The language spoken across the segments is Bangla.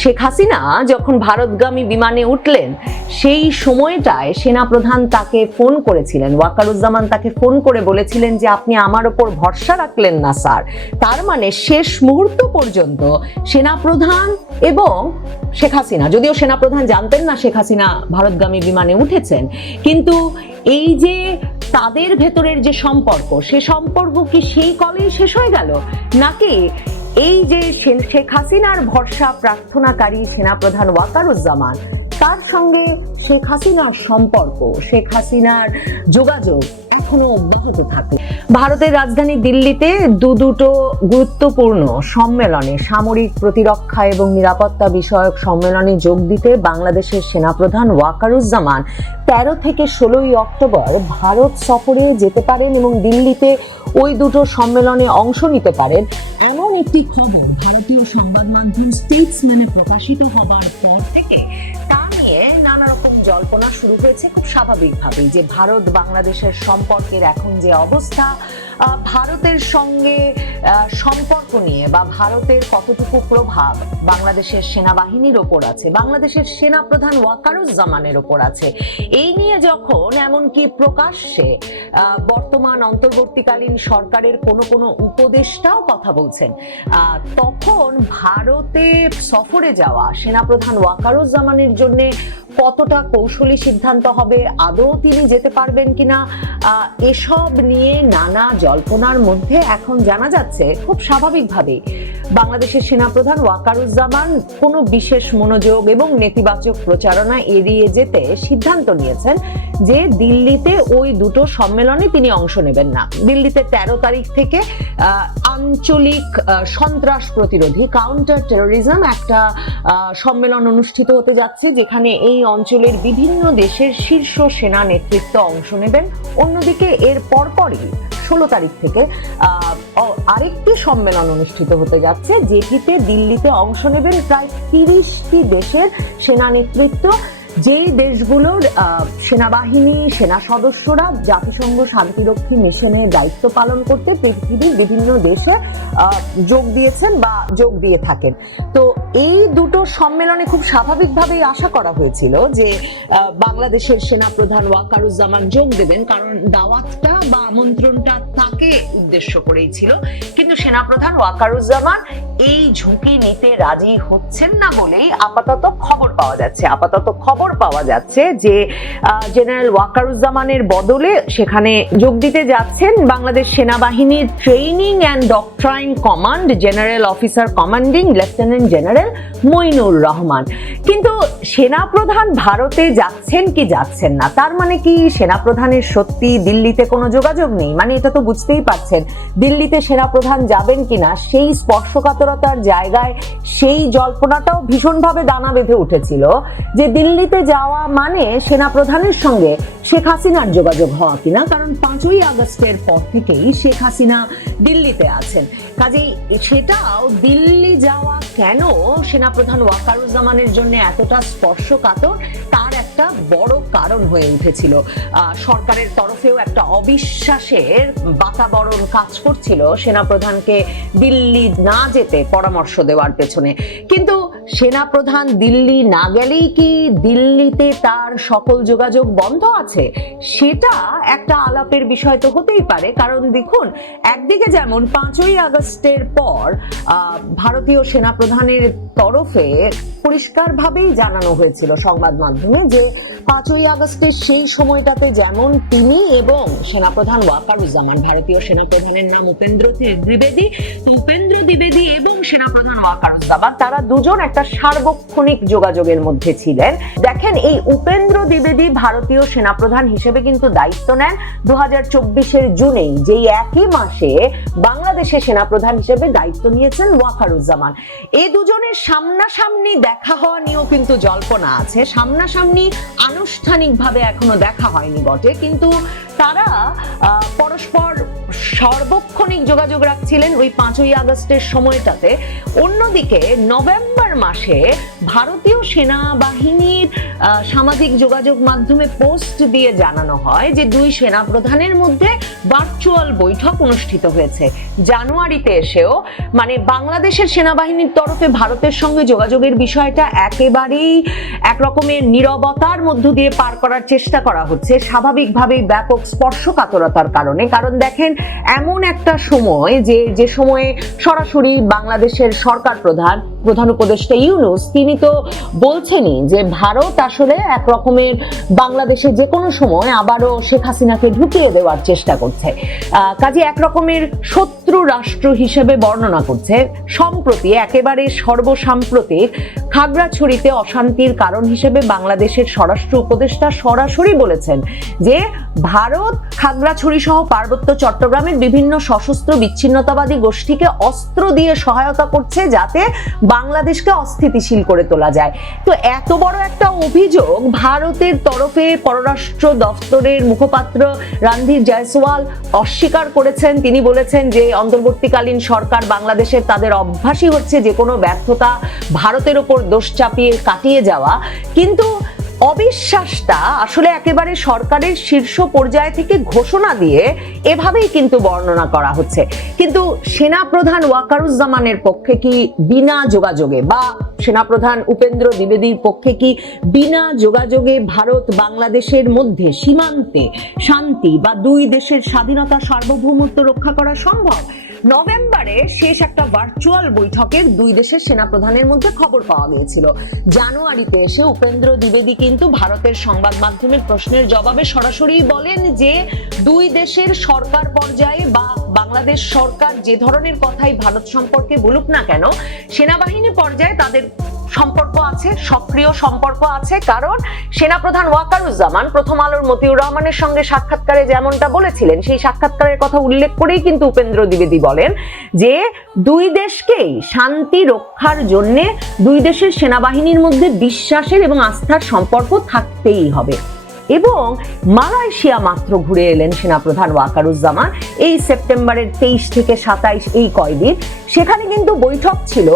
শেখ হাসিনা যখন ভারতগামী বিমানে উঠলেন সেই সময়টায় সেনাপ্রধান তাকে ফোন করেছিলেন, ওয়াকারুজ্জামান তাকে ফোন করে বলেছিলেন যে আপনি আমার ওপর ভরসা রাখলেন না স্যার। তার মানে শেষ মুহূর্ত পর্যন্ত সেনাপ্রধান এবং শেখ হাসিনা, যদিও সেনাপ্রধান জানতেন না শেখ হাসিনা ভারতগামী বিমানে উঠেছেন, কিন্তু এই যে তাদের ভেতরের যে সম্পর্ক, সে সম্পর্ক কি সেই কলেই শেষ হয়ে গেল, নাকি এই যে শেখ হাসিনার ভরসা প্রার্থনাকারী সেনাপ্রধান ওয়াকারুজ্জামান তার সঙ্গে শেখ হাসিনার সম্পর্ক, শেখ হাসিনার যোগাযোগ এখনো অব্যাহত থাকে? ভারতের রাজধানী দিল্লিতে দুটো গুরুত্বপূর্ণ সম্মেলনে, সামরিক প্রতিরক্ষা এবং নিরাপত্তা বিষয়ক সম্মেলনে যোগ দিতে বাংলাদেশের সেনাপ্রধান ওয়াকারুজ্জামান 13 থেকে 16 অক্টোবর ভারত সফরে যেতে পারেন এবং দিল্লিতে ওই দুটো সম্মেলনে অংশ নিতে পারেন এমন একটি খবর ভারতীয় সংবাদ মাধ্যম স্টেটসম্যানে প্রকাশিত হবার পর থেকে তা নিয়ে নানা রকম জল্পনা শুরু হয়েছে। খুব স্বাভাবিকভাবেই যে ভারত বাংলাদেশের সম্পর্কের এখন যে অবস্থা, ভারতের সঙ্গে সম্পর্ক নিয়ে বা ভারতের কতটুকু প্রভাব বাংলাদেশের সেনাবাহিনীর ওপর আছে, বাংলাদেশের সেনাপ্রধান ওয়াকারুজ্জামানের ওপর আছে, এই নিয়ে যখন এমনকি প্রকাশ্যে বর্তমান অন্তর্বর্তীকালীন সরকারের কোনো উপদেষ্টাও কথা বলছেন, তখন ভারতে সফরে যাওয়া সেনাপ্রধান ওয়াকারুজ্জামানের জন্য কতটা কৌশলী সিদ্ধান্ত হবে, আদৌ তিনি যেতে পারবেন কিনা, এসব নিয়ে নানা জল্পনার মধ্যে এখন জানা যাচ্ছে খুব স্বাভাবিকভাবে বাংলাদেশের সেনাপ্রধান ওয়াকারুজ্জামান কোনো বিশেষ মনোযোগ এবং নেতিবাচক প্রচারণা এড়িয়ে যেতে সিদ্ধান্ত নিয়েছেন যে দিল্লিতে ওই দুটো সম্মেলনে তিনি অংশ নেবেন না। দিল্লিতে 13 তারিখ থেকে আঞ্চলিক সন্ত্রাস প্রতিরোধী, কাউন্টার টেরোরিজম একটা সম্মেলন অনুষ্ঠিত হতে যাচ্ছে, যেখানে এই অঞ্চলের বিভিন্ন দেশের শীর্ষ সেনা নেতৃত্ব অংশ নেবেন। অন্যদিকে এর পরপরই 16 তারিখ থেকে আরেকটি সম্মেলন অনুষ্ঠিত হতে যাচ্ছে, যেটিতে দিল্লিতে অংশ নেবেন প্রায় 30টি দেশের সেনা নেতৃত্ব, যেই দেশগুলোর সেনাবাহিনী, সেনা সদস্যরা জাতিসংঘ শান্তিরক্ষী মিশনে দায়িত্ব পালন করতে পৃথিবীর বিভিন্ন দেশে যোগ দিয়েছেন বা যোগ দিয়ে থাকেন। তো এই দুটো সম্মেলনে খুব স্বাভাবিকভাবেই আশা করা হয়েছিল যে বাংলাদেশের সেনাপ্রধান ওয়াকারুজ্জামান যোগ দেবেন, কারণ দাওয়াতটা বা আমন্ত্রণটা তাকে উদ্দেশ্য করেই ছিল। কিন্তু সেনাপ্রধান ওয়াকারুজ্জামান এই ঝুঁকি নিতে রাজি হচ্ছেন না বলেই আপাতত খবর পাওয়া যাচ্ছে যে জেনারেল ওয়াকারুজ্জামানের বদলে সেখানে যোগ দিতে যাচ্ছেন বাংলাদেশ সেনাবাহিনীর training and ডক্ট্রাইন command general officer commanding lieutenant general Moinur Rahman. কিন্তু সেনাপ্রধান ভারতে যাচ্ছেন কি যাচ্ছেন না, তার মানে কি সেনাপ্রধানের সত্যি দিল্লিতে কোনো যোগাযোগ নেই? মানে এটা তো বুঝতেই পারছেন, দিল্লিতে সেনাপ্রধান যাবেন কিনা সেই স্পর্শকাতরতার জায়গায় সেই জল্পনাটাও ভীষণভাবে দানা বেঁধে উঠেছিল যে দিল্লিতে যাওয়া মানে সেনাপ্রধানের সঙ্গে শেখ হাসিনার যোগাযোগ হওয়া কিনা, কারণ 5ই আগস্টের পর থেকেই শেখ হাসিনা দিল্লিতে আছেন। কাজেই সেটাও দিল্লি যাওয়া কেন সেনাপ্রধান ওয়াকারুজ্জামানের জন্য এতটা স্পর্শকাতর, তার একটা বড় কারণ হয়ে উঠেছিল। সরকারের তরফেও একটা অবিশ্বাসের বাতাবরণ কাজ করছিল সেনাপ্রধানকে দিল্লি না যেতে পরামর্শ দেওয়ার পেছনে। কিন্তু সেনাপ্রধান দিল্লি না গেলেই কি দিল্লিতে তার সকল যোগাযোগ বন্ধ আছে? সেটা একটা আলাপের বিষয় তো হতেই পারে, কারণ দেখুন, একদিকে যেমন 5ই আগস্টের পর ভারতীয় সেনাপ্রধানের তরফে পরিষ্কারভাবেই জানানো হয়েছিল সংবাদ মাধ্যমে যে 5ই আগস্টের সেই সময়টাতে যেমন তিনি এবং সেনাপ্রধান ওয়াকারুজ্জামান, ভারতীয় সেনাপ্রধানের নাম উপেন্দ্র দ্বিবেদী এবং সেনাপ্রধান ওয়াকারুজ্জামান, তারা দুজন একটা সার্বক্ষণিক যোগাযোগের মধ্যে ছিলেন। দেখেন, এই উপেন্দ্র দ্বিবেদী ভারতীয় সেনাপ্রধান হিসেবে কিন্তু দায়িত্ব নেন 2024-এর জুনেই, যেই একই মাসে বাংলাদেশের সেনাপ্রধান হিসেবে দায়িত্ব নিয়েছেন ওয়াকারুজ্জামান। এই দুজনের সামনাসামনি দেখা হওয়া নিয়েও কিন্তু জল্পনা আছে। সামনাসামনি আনুষ্ঠানিকভাবে এখনো দেখা হয়নি বটে, কিন্তু তারা পরস্পর সার্বক্ষণিক যোগাযোগ রাখছিলেন ওই 5ই আগস্টের সময়টাতে। অন্যদিকে নভেম্বর মাসে ভারতীয় সেনাবাহিনীর সামাজিক যোগাযোগ মাধ্যমে পোস্ট দিয়ে জানানো হয় যে দুই সেনাপ্রধানের মধ্যে ভার্চুয়াল বৈঠক অনুষ্ঠিত হয়েছে। জানুয়ারিতে এসেও মানে বাংলাদেশের সেনাবাহিনীর তরফে ভারতের সঙ্গে যোগাযোগের বিষয়টা একেবারেই একরকমের নীরবতার মধ্য দিয়ে পার করার চেষ্টা করা হচ্ছে, স্বাভাবিকভাবেই ব্যাপক স্পর্শকাতরতার কারণে। কারণ দেখেন, এমন একটা সময় যে সময়ে সরাসরি বাংলাদেশের সরকার প্রধান উপদেষ্টা ইউনূস তিনি তো বলছেনই যে ভারত আসলে এক রকমের বাংলাদেশে যে কোনো সময় আবারও শেখ হাসিনাকে ঢুকিয়ে দেওয়ার চেষ্টা করছে, কাজে এক রকমের শত্রু রাষ্ট্র হিসেবে বর্ণনা করছে। সম্প্রতি একেবারে সর্বসাম্প্রতিক খাগড়াছড়িতে অশান্তির কারণ হিসেবে বাংলাদেশের স্বরাষ্ট্র উপদেষ্টা সরাসরি বলেছেন যে ভারত খাগড়াছড়ি সহ পার্বত্য চট্টগ্রামের বিভিন্ন সশস্ত্র বিচ্ছিন্নতাবাদী গোষ্ঠীকে অস্ত্র দিয়ে সহায়তা করছে যাতে বাংলাদেশকে অস্থিতিশীল করে তোলা যায়। তো এত বড় একটা অভিযোগ ভারতের তরফে পররাষ্ট্র দপ্তরের মুখপাত্র রণধীর জয়সওয়াল অস্বীকার করেছেন। তিনি বলেছেন যে অন্তর্বর্তীকালীন সরকার বাংলাদেশের তাদের অভ্যাসই হচ্ছে যে কোনো ব্যর্থতা ভারতের উপর দোষ চাপিয়ে কাটিয়ে যাওয়া। কিন্তু অবিশ্বাসটা আসলে একেবারে সরকারের শীর্ষ পর্যায় থেকে ঘোষণা দিয়ে এভাবেই কিন্তু বর্ণনা করা হচ্ছে। কিন্তু সেনাপ্রধান ওয়াকারুজ্জামানের পক্ষে কি বিনা যোগাযোগে বা সেনাপ্রধান উপেন্দ্র দ্বিবেদীর পক্ষে কি বিনা যোগাযোগে ভারত বাংলাদেশের মধ্যে সীমান্তে শান্তি বা দুই দেশের স্বাধীনতা সার্বভৌমত্ব রক্ষা করা সম্ভব? নভেম্বরে শেষ একটা ভার্চুয়াল বৈঠকের দুই দেশের সেনাপ্রধানের মধ্যে খবর পাওয়া গিয়েছিল। জানুয়ারিতে এসে উপেন্দ্র দ্বিবেদী কিন্তু ভারতের সংবাদ মাধ্যমের প্রশ্নের জবাবে সরাসরি বলেন যে দুই দেশের সরকার পর্যায়ে বা বাংলাদেশ সরকার যে ধরনের কথাই ভারত সম্পর্কে বলুক না কেন, সেনাবাহিনী পর্যায়ে তাদের সম্পর্ক আছে, সক্রিয় সম্পর্ক আছে। কারণ সেনাপ্রধান ওয়াকারুজ্জামান প্রথম আলোর মতিউর রহমানের সঙ্গে সাক্ষাৎকারে যেমনটা বলেছিলেন, সেই সাক্ষাৎকারের কথা উল্লেখ করেই কিন্তু উপেন্দ্র দ্বিবেদী বলেন যে দুই দেশকেই শান্তি রক্ষার জন্য দুই দেশের সেনাবাহিনীর মধ্যে বিশ্বাসের এবং আস্থার সম্পর্ক থাকতেই হবে। এবং মালয়েশিয়া মাত্র ঘুরে এলেন সেনাপ্রধান ওয়াকারুজ্জামান এই সেপ্টেম্বরের 23 থেকে 27 এই কয়দিন। সেখানে কিন্তু বৈঠক ছিল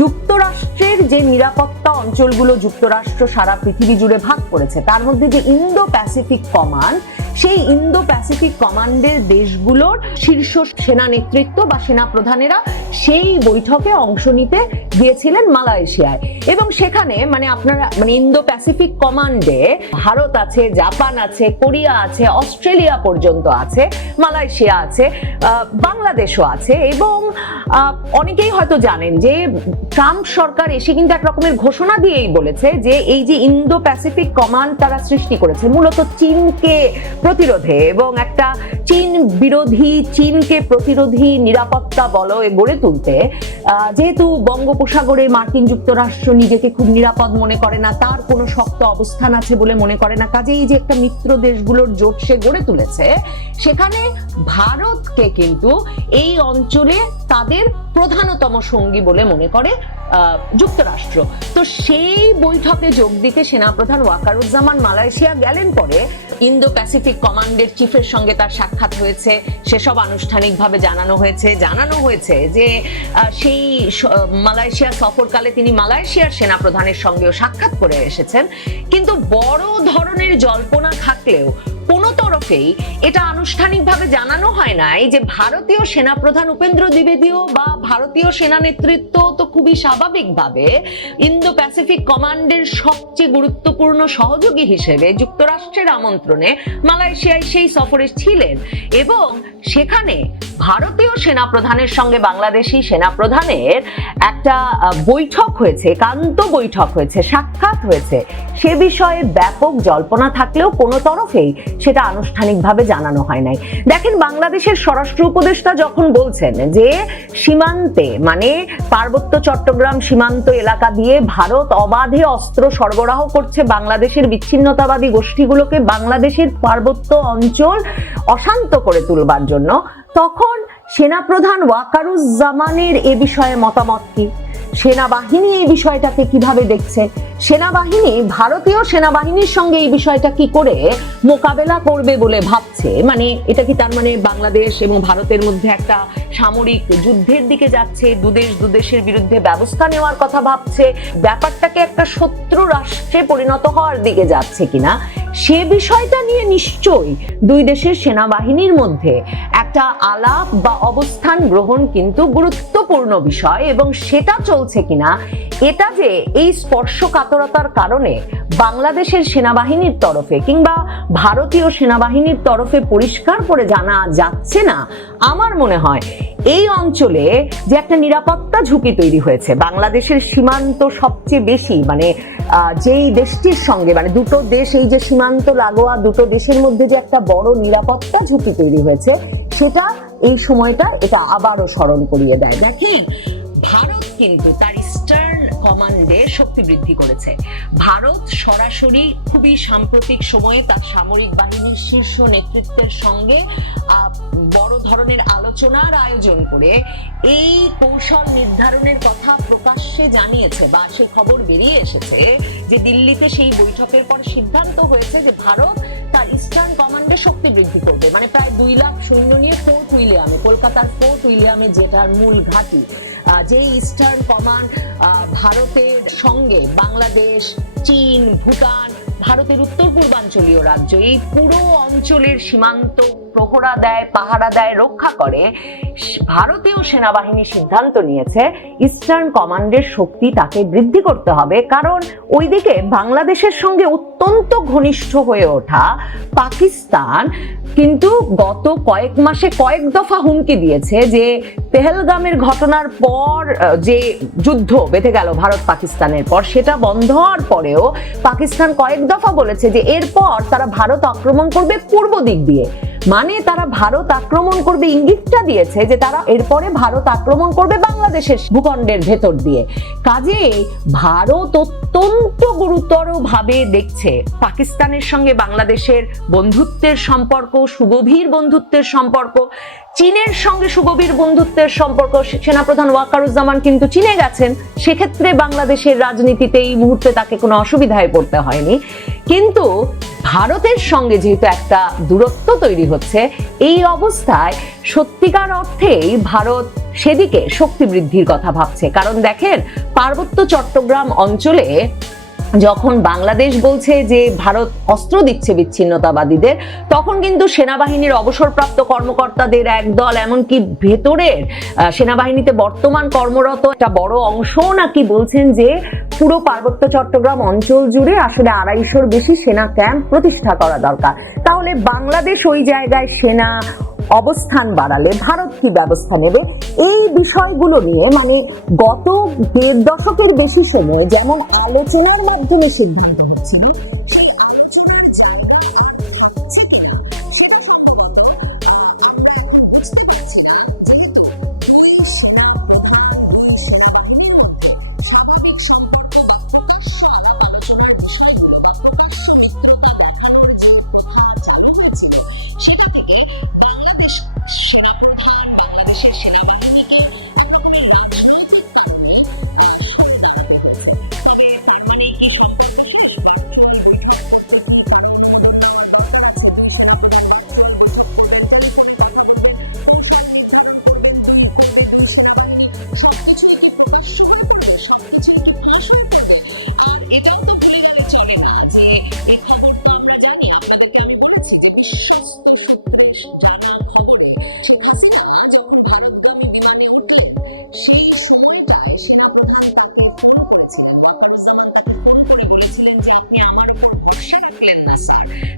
যুক্তরাষ্ট্রের যে নিরাপত্তা অঞ্চলগুলো যুক্তরাষ্ট্র সারা পৃথিবী জুড়ে ভাগ করেছে, তার মধ্যে যে ইন্দো প্যাসিফিক কমান্ড, সেই ইন্দো প্যাসিফিক কমান্ডের দেশগুলোর শীর্ষ সেনা নেতৃত্ব বা সেনা প্রধানেরা সেই বৈঠকে অংশ নিতে গিয়েছিলেন মালয়েশিয়ায়। এবং সেখানে মানে আপনারা মানে ইন্দো প্যাসিফিক কমান্ডে ভারত আছে, জাপান আছে, কোরিয়া আছে, অস্ট্রেলিয়া পর্যন্ত আছে, মালয়েশিয়া আছে, বাংলাদেশও আছে। এবং অনেকেই হয়তো জানেন যে ট্রাম্প সরকার এসে কিন্তু এক রকমের ঘোষণা দিয়েই বলেছে যে এই যে ইন্দো প্যাসিফিক কমান্ড তারা সৃষ্টি করেছে মূলত চীনকে প্রতিরোধে এবং একটা চীন বিরোধী, চীনকে প্রতিরোধী নিরাপত্তা বলয় গড়ে তুলতে। যেহেতু বঙ্গোপসাগরে মার্কিন যুক্তরাষ্ট্র নিজেকে খুব নিরাপদ মনে করে না, তার কোনো শক্ত অবস্থান আছে বলে মনে করে না, কাজেই যে একটা মিত্র দেশগুলোর জোট সে গড়ে তুলেছে, সেখানে ভারতকে কিন্তু এই অঞ্চলে তাদের প্রধানতম সঙ্গী বলে মনে করে যুক্তরাষ্ট্র। তো সেই বৈঠকে যোগ দিতে সেনাপ্রধান ওয়াকারুজ্জামান মালয়েশিয়া গেলেন। পরে ইন্দো প্যাসিফিক কমান্ডের চিফের সঙ্গে তার সাক্ষাৎ হয়েছে, সেসব আনুষ্ঠানিকভাবে জানানো হয়েছে যে সেই মালয়েশিয়া সফরকালে তিনি মালয়েশিয়ার সেনাপ্রধানের সঙ্গেও সাক্ষাৎ করে এসেছেন। কিন্তু বড় ধরনের জল্পনা থাকলেও কোন তরফেই এটা আনুষ্ঠানিকভাবে জানানো হয় নাই যে ভারতীয় সেনাপ্রধান উপেন্দ্র দ্বিবেদীও বা ভারতীয় সেনা নেতৃত্ব তো খুবই স্বাভাবিকভাবে ইন্দো প্যাসিফিক কমান্ডের সবচেয়ে গুরুত্বপূর্ণ সহযোগী হিসেবে যুক্তরাষ্ট্রের আমন্ত্রণে মালয়েশিয়ায় সেই সফরে ছিলেন। এবং সেখানে ভারতীয় সেনাপ্রধানের সঙ্গে বাংলাদেশি সেনাপ্রধানের একটা বৈঠক হয়েছে, একান্ত বৈঠক হয়েছে, সাক্ষাৎ হয়েছে। সে বিষয়ে ব্যাপক জল্পনা থাকলেও কোনো তরফেই সেটা আনুষ্ঠানিকভাবে জানানো হয় নাই। দেখেন, বাংলাদেশের স্বরাষ্ট্র উপদেষ্টা যখন বলছেন যে সীমান্তে মানে পার্বত্য চট্টগ্রাম সীমান্ত এলাকা দিয়ে ভারত অবাধে অস্ত্র সরবরাহ করছে বাংলাদেশের বিচ্ছিন্নতাবাদী গোষ্ঠীগুলোকে বাংলাদেশের পার্বত্য অঞ্চল অশান্ত করে তুলবার জন্য, তখন সেনাপ্রধান ওয়াকারুজ্জামানের এ বিষয়ে মতামত কি? সেনাবাহিনী এই বিষয়টাকে কিভাবে দেখছে? সেনাবাহিনী ভারতীয় সেনাবাহিনীর সঙ্গে এই বিষয়টা কি করে মোকাবেলা করবে বলে ভাবছে? মানে এটা কি তার মানে বাংলাদেশ এবং ভারতের মধ্যে একটা সামরিক যুদ্ধের দিকে যাচ্ছে, দুদেশের বিরুদ্ধে ব্যবস্থা নেওয়ার কথা ভাবছে, ব্যাপারটাকে একটা শত্রু রাষ্ট্রে পরিণত হওয়ার দিকে যাচ্ছে কিনা, সে বিষয়টা নিয়ে নিশ্চয়ই দুই দেশের সেনাবাহিনীর মধ্যে একটা আলাপ বা অবস্থান গ্রহণ কিন্তু গুরুত্বপূর্ণ বিষয়। এবং সেটা চলছে কিনা, এটা যে এই স্পর্শকাতরতার কারণে বাংলাদেশের সেনাবাহিনীর তরফে কিংবা ভারতীয় সেনাবাহিনীর তরফে পরিষ্কার করে জানা যাচ্ছে না, আমার মনে হয় এই অঞ্চলে যে একটা নিরাপত্তা ঝুঁকি তৈরি হয়েছে, বাংলাদেশের সীমান্ত সবচেয়ে বেশি মানে যেই দেশটির সঙ্গে মানে দুটো দেশ, এই যে সীমান্ত লাগোয়া দুটো দেশের মধ্যে যে একটা বড় নিরাপত্তা ঝুঁকি তৈরি হয়েছে, সেটা এই সময়টা এটা আবারও স্মরণ করিয়ে দেয়। দেখেন, ভারত কিন্তু তার ইস্টার্ন কমান্ডে শক্তি বৃদ্ধি করেছে। ভারত সরাসরি খুবই সাম্প্রতিক সময়ে তার সামরিক বাহিনীর শীর্ষ নেতৃত্বের সঙ্গে বড় ধরনের আলোচনার আয়োজন করে এই কৌশল নির্ধারণের কথা প্রকাশ্যে জানিয়েছে, বা সেই খবর বেরিয়ে এসেছে যে দিল্লিতে সেই বৈঠকের পর সিদ্ধান্ত হয়েছে যে ভারত তার ইস্টার্ন কমান্ডে শক্তি বৃদ্ধি করবে। মানে প্রায় 2 লাখ সৈন্য নিয়ে ফোর্ট উইলিয়ামে, কলকাতার ফোর্ট উইলিয়ামে, যেটার মূল ঘাঁটি, যে ইস্টার্ন কমান্ড ভারতের সঙ্গে বাংলাদেশ, চীন, ভুটান, ভারতের উত্তর পূর্বাঞ্চলীয় রাজ্য, এই পুরো অঞ্চলের সীমান্ত প্রহরা দেয়, পাহারা দেয়, রক্ষা করে। ভারতীয় সেনাবাহিনী সিদ্ধান্ত নিয়েছে ইস্টার্ন কমান্ডের শক্তি তাকে বৃদ্ধি করতে হবে, কারণ ওইদিকে বাংলাদেশের সঙ্গে অত্যন্ত ঘনিষ্ঠ হয়ে ওঠা পাকিস্তান কিন্তু গত কয়েক মাসে কয়েক দফা হুমকি দিয়েছে যে পেহেলগামের ঘটনার পর যে যুদ্ধ বেঁধে গেল ভারত পাকিস্তানের পর, সেটা বন্ধ হওয়ার পরেও পাকিস্তান কয়েক দফা বলেছে যে এরপর তারা ভারত আক্রমণ করবে পূর্ব দিক দিয়ে। মানে তারা ভারত আক্রমণ করবে ইঙ্গিতটা দিয়েছে যে তারা এরপরে ভারত আক্রমণ করবে বাংলাদেশের ভূখণ্ডের ভেতর দিয়ে। কাজে ভারত অত্যন্ত গুরুতর ভাবে দেখছে পাকিস্তানের সঙ্গে বাংলাদেশের বন্ধুত্বের সম্পর্ক, সুগভীর বন্ধুত্বের সম্পর্ক, চীনের সঙ্গে সুগভীর বন্ধুত্বের সম্পর্ক। সেনাপ্রধান ওয়াকারুজ্জামান কিন্তু চীনে গেছেন, সেক্ষেত্রে বাংলাদেশের রাজনীতিতে এই মুহূর্তে তাকে কোনো অসুবিধায় পড়তে হয়নি। কিন্তু ভারতের সঙ্গে যেহেতু একটা দূরত্ব তৈরি হচ্ছে, এই অবস্থায় সত্যিকার অর্থেই ভারত সেদিকে শক্তি বৃদ্ধির কথা ভাবছে। কারণ দেখেন, পার্বত্য চট্টগ্রাম অঞ্চলে যখন বাংলাদেশ বলছে যে ভারত অস্ত্র দিচ্ছে বিচ্ছিন্নতাবাদীদের, তখন কিন্তু সেনাবাহিনীর অবসরপ্রাপ্ত কর্মকর্তাদের একদল, এমনকি ভেতরের সেনাবাহিনীতে বর্তমান কর্মরত একটা বড় অংশ নাকি বলছেন যে পুরো পার্বত্য চট্টগ্রাম অঞ্চল জুড়ে আসলে 250-র বেশি সেনা ক্যাম্প প্রতিষ্ঠা করা দরকার। তাহলে বাংলাদেশ ওই জায়গায় সেনা অবস্থান বাড়ালে ভারত কি ব্যবস্থা নেবে? এই বিষয়গুলো নিয়ে মানে গত 1.5 দশকের বেশি সময় যেমন আলোচনার মাধ্যমে সিদ্ধান্ত হচ্ছে,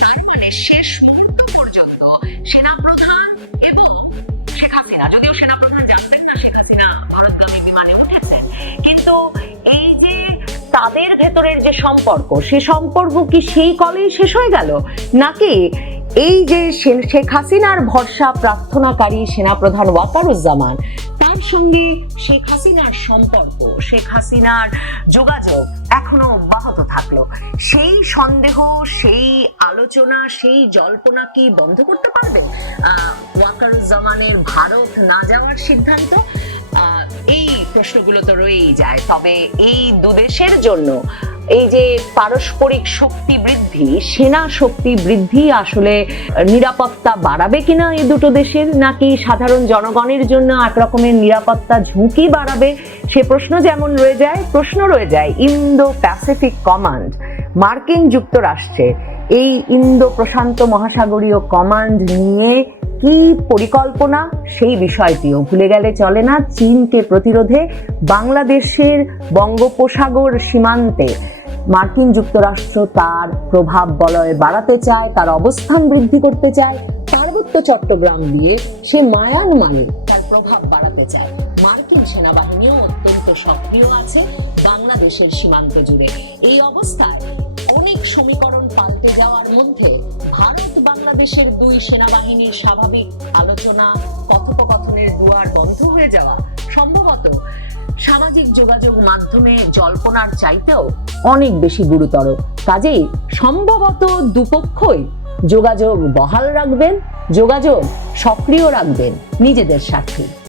তার মানে শেষ মুহূর্ত পর্যন্ত সেনাপ্রধান এবং শেখ হাসিনা, যদিও সেনাপ্রধান জানতেন না শেখ হাসিনা ভারতগামী বিমানে উঠেছেন, কিন্তু এই যে তাদের ভেতরের যে সম্পর্ক, সে সম্পর্ক কি সেই কলেই শেষ হয়ে গেল, নাকি এই যে শেখ হাসিনার ভরসা প্রার্থনাকারী সেনাপ্রধান ওয়াকারুজ্জামান, তার সঙ্গে শেখ হাসিনার সম্পর্ক, শেখ হাসিনার যোগাযোগ এখনো অব্যাহত থাকলো? সেই সন্দেহ, সেই আলোচনা, সেই জল্পনা কি বন্ধ করতে পারবেন ওয়াকারুজ্জামানের ভারত না যাওয়ার সিদ্ধান্ত? এই প্রশ্নগুলো তো রয়েই যায়। তবে এই দুদেশের জন্য এই যে পারস্পরিক শক্তি বৃদ্ধি, সেনা শক্তি বৃদ্ধি আসলে নিরাপত্তা বাড়াবে কিনা এই দুটো দেশের, নাকি সাধারণ জনগণের জন্য একরকমের নিরাপত্তা ঝুঁকি বাড়াবে, সে প্রশ্ন যেমন রয়ে যায়, প্রশ্ন রয়ে যায় ইন্দো প্যাসিফিক কমান্ড, মার্কিন যুক্তরাষ্ট্রের এই ইন্দো প্রশান্ত মহাসাগরীয় কমান্ড নিয়ে কি পরিকল্পনা, সেই বিষয়টিও ভুলে গেলে চলে না। চীনকে প্রতিরোধে বাংলাদেশের বঙ্গোপসাগর সীমান্তে মার্কিন যুক্তরাষ্ট্র তার প্রভাব বলয় বাড়াতে চায়, তার অবস্থান বৃদ্ধি করতে চায়। পার্বত্য চট্টগ্রাম দিয়ে সে মায়ানমারে তার প্রভাব বাড়াতে চায়। মার্কিন সেনাবাহিনীও অত্যন্ত সক্রিয় আছে বাংলাদেশের সীমান্ত জুড়ে। এই অবস্থায় অনেক সমীকরণ পাল্টে যাওয়ার মধ্যে ভারত বাংলাদেশের দুই সেনাবাহিনীর স্বাভাবিক আলোচনা, কথোপকথনের দুয়ার বন্ধ হয়ে যাওয়া সম্ভবত সামাজিক যোগাযোগ মাধ্যমে জল্পনার চাইতেও অনেক বেশি গুরুতর। কাজেই সম্ভবত দুপক্ষই যোগাযোগ বহাল রাখবেন, যোগাযোগ সক্রিয় রাখবেন নিজেদের স্বার্থে।